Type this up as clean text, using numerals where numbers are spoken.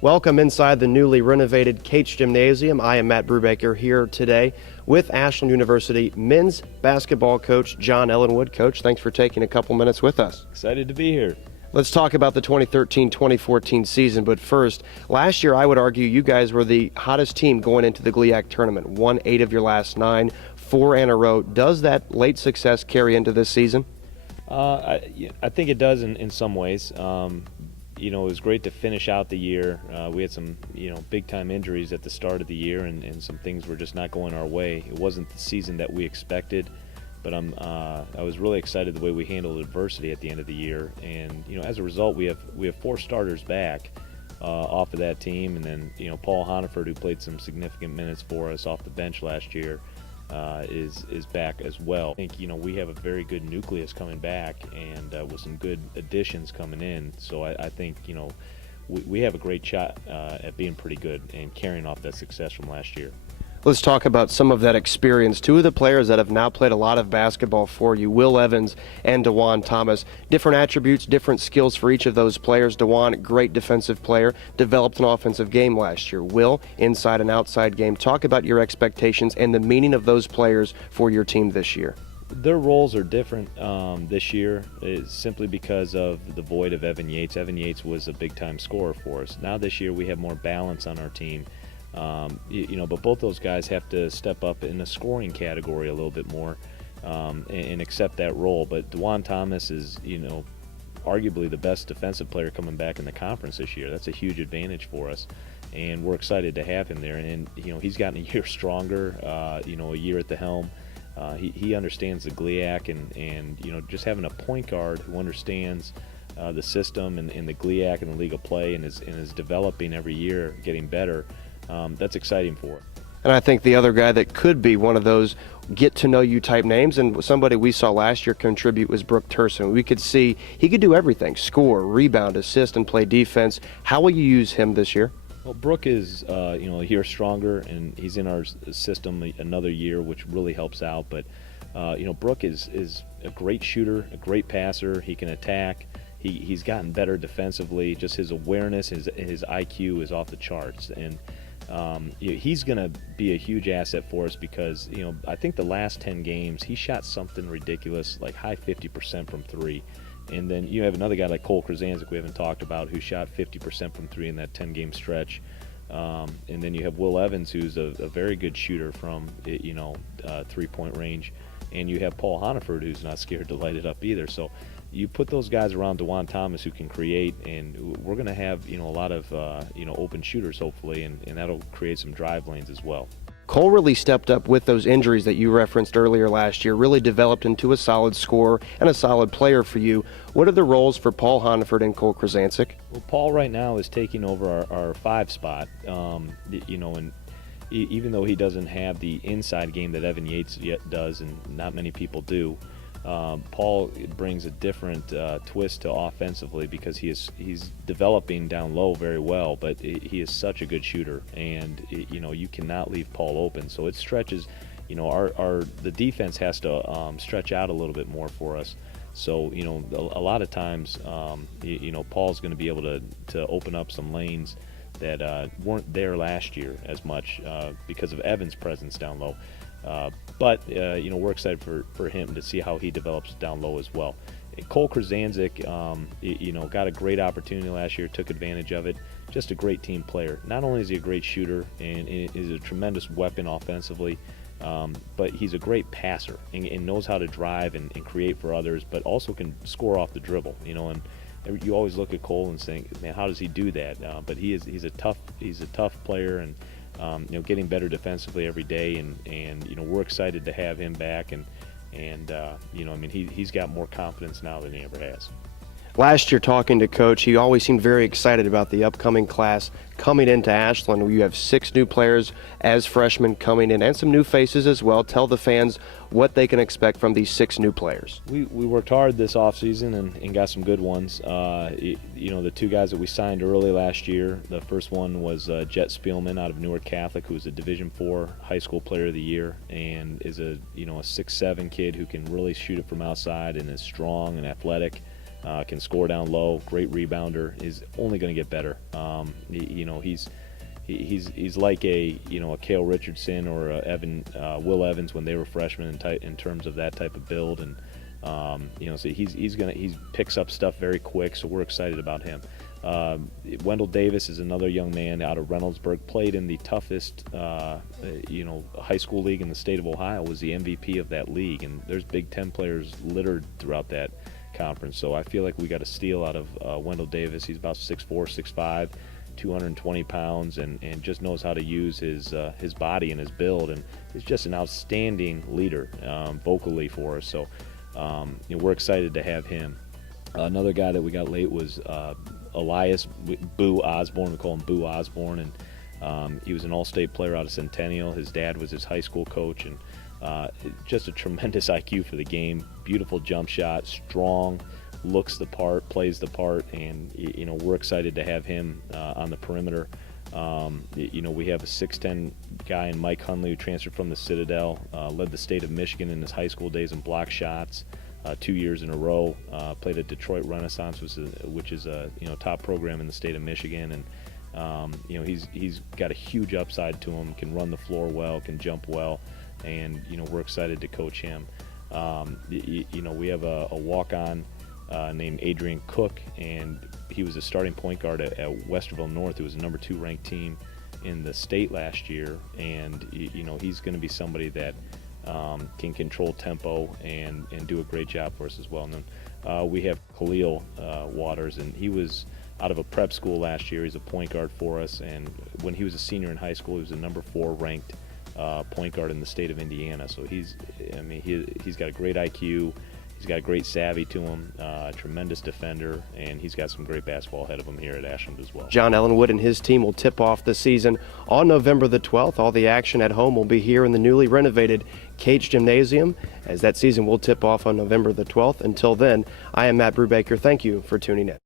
Welcome inside the newly renovated Cates Gymnasium. I am Matt Brubaker here today with Ashland University men's basketball coach John Ellenwood. Coach, thanks for taking a couple minutes with us. Excited to be here. Let's talk about the 2013-2014 season, but first, last year I would argue you guys were the hottest team going into the GLIAC tournament. Won 8 of your last 9, 4 in a row. Does that late success carry into this season? I think it does in some ways. It was great to finish out the year. We had some, big-time injuries at the start of the year, and some things were just not going our way. It wasn't the season that we expected, but I was really excited the way we handled adversity at the end of the year. And as a result, we have 4 starters back off of that team, and then Paul Honiford, who played some significant minutes for us off the bench last year, is back as well. I think we have a very good nucleus coming back, and with some good additions coming in. So I think we have a great shot at being pretty good and carrying off that success from last year. Let's talk about some of that experience. 2 of the players that have now played a lot of basketball for you, Will Evans and DeJuan Thomas. Different attributes, different skills for each of those players. DeJuan, great defensive player, developed an offensive game last year. Will, inside and outside game. Talk about your expectations and the meaning of those players for your team this year. Their roles are different this year, simply because of the void of Evan Yates. Evan Yates was a big-time scorer for us. Now this year we have more balance on our team. But both those guys have to step up in the scoring category a little bit more and accept that role. But DeJuan Thomas is, arguably the best defensive player coming back in the conference this year. That's a huge advantage for us, and we're excited to have him there. And he's gotten a year stronger, a year at the helm. He understands the GLIAC, and just having a point guard who understands the system and the GLIAC and the league of play and is developing every year, getting better. That's exciting for it. And I think the other guy that could be one of those get-to-know-you type names, and somebody we saw last year contribute, was Brooke Turson. We could see he could do everything: score, rebound, assist, and play defense. How will you use him this year? Well, Brooke is, a year stronger, and he's in our system another year, which really helps out. But, Brooke is a great shooter, a great passer. He can attack. He's gotten better defensively. Just his awareness, his IQ is off the charts. And he's going to be a huge asset for us because, I think the last 10 games, he shot something ridiculous, like high 50% from 3. And then you have another guy like Cole Krasancic we haven't talked about, who shot 50% from 3 in that 10-game stretch. And then you have Will Evans, who's a very good shooter from, three-point range. And you have Paul Honiford, who's not scared to light it up either. So you put those guys around DeJuan Thomas who can create, and we're going to have a lot of open shooters hopefully, and that'll create some drive lanes as well. Cole really stepped up with those injuries that you referenced earlier last year, really developed into a solid scorer and a solid player for you. What are the roles for Paul Honiford and Cole Krasancic? Well, Paul right now is taking over our 5 spot, and even though he doesn't have the inside game that Evan Yates yet does, and not many people do, Paul brings a different twist to offensively because he's developing down low very well, but he is such a good shooter, and you cannot leave Paul open. So it stretches, the defense has to stretch out a little bit more for us. So a lot of times, Paul's going to be able to open up some lanes that weren't there last year as much because of Evan's presence down low. But we're excited for him to see how he develops down low as well. Cole Krasancic, got a great opportunity last year, took advantage of it. Just a great team player. Not only is he a great shooter and is a tremendous weapon offensively, but he's a great passer and knows how to drive and create for others, but also can score off the dribble. And you always look at Cole and think, man, how does he do that? But he's a tough player, and getting better defensively every day, and we're excited to have him back, and he's got more confidence now than he ever has. Last year, talking to Coach, he always seemed very excited about the upcoming class coming into Ashland, where you have 6 new players as freshmen coming in and some new faces as well. Tell the fans what they can expect from these 6 new players. We worked hard this offseason and got some good ones. The 2 guys that we signed early last year, the first one was Jet Spielman out of Newark Catholic, who's a Division IV high school player of the year and is a 6'7" kid who can really shoot it from outside and is strong and athletic. can score down low, great rebounder, is only going to get better. He's like a Cale Richardson or Will Evans when they were freshmen in terms of that type of build, and so he picks up stuff very quick. So we're excited about him. Wendell Davis is another young man out of Reynoldsburg. Played in the toughest high school league in the state of Ohio. Was the MVP of that league, and there's Big Ten players littered throughout that conference. So I feel like we got a steal out of Wendell Davis. He's about 6'4", 6'5". 220 pounds, and just knows how to use his body and his build, and is just an outstanding leader vocally for us. So we're excited to have him. Another guy that we got late was Elias Boo Osborne. We call him Boo Osborne, and he was an all-state player out of Centennial. His dad was his high school coach, and just a tremendous IQ for the game. Beautiful jump shot, strong, looks the part, plays the part, and we're excited to have him on the perimeter. We have a 6'10" guy in Mike Hunley who transferred from the Citadel, led the state of Michigan in his high school days in block shots 2 years in a row. Played at Detroit Renaissance, which is a top program in the state of Michigan, and he's got a huge upside to him. Can run the floor well, can jump well, and we're excited to coach him. We have a walk-on named Adrian Cook, and he was a starting point guard at Westerville North. It was a number 2 ranked team in the state last year, and he's going to be somebody that can control tempo and do a great job for us as well. And then we have Khalil Waters, and he was out of a prep school last year. He's a point guard for us, and when he was a senior in high school, he was a number 4 ranked point guard in the state of Indiana. So he's got a great IQ. He's got a great savvy to him, tremendous defender, and he's got some great basketball ahead of him here at Ashland as well. John Ellenwood and his team will tip off the season on November the 12th. All the action at home will be here in the newly renovated Cage Gymnasium, as that season will tip off on November the 12th. Until then, I am Matt Brubaker. Thank you for tuning in.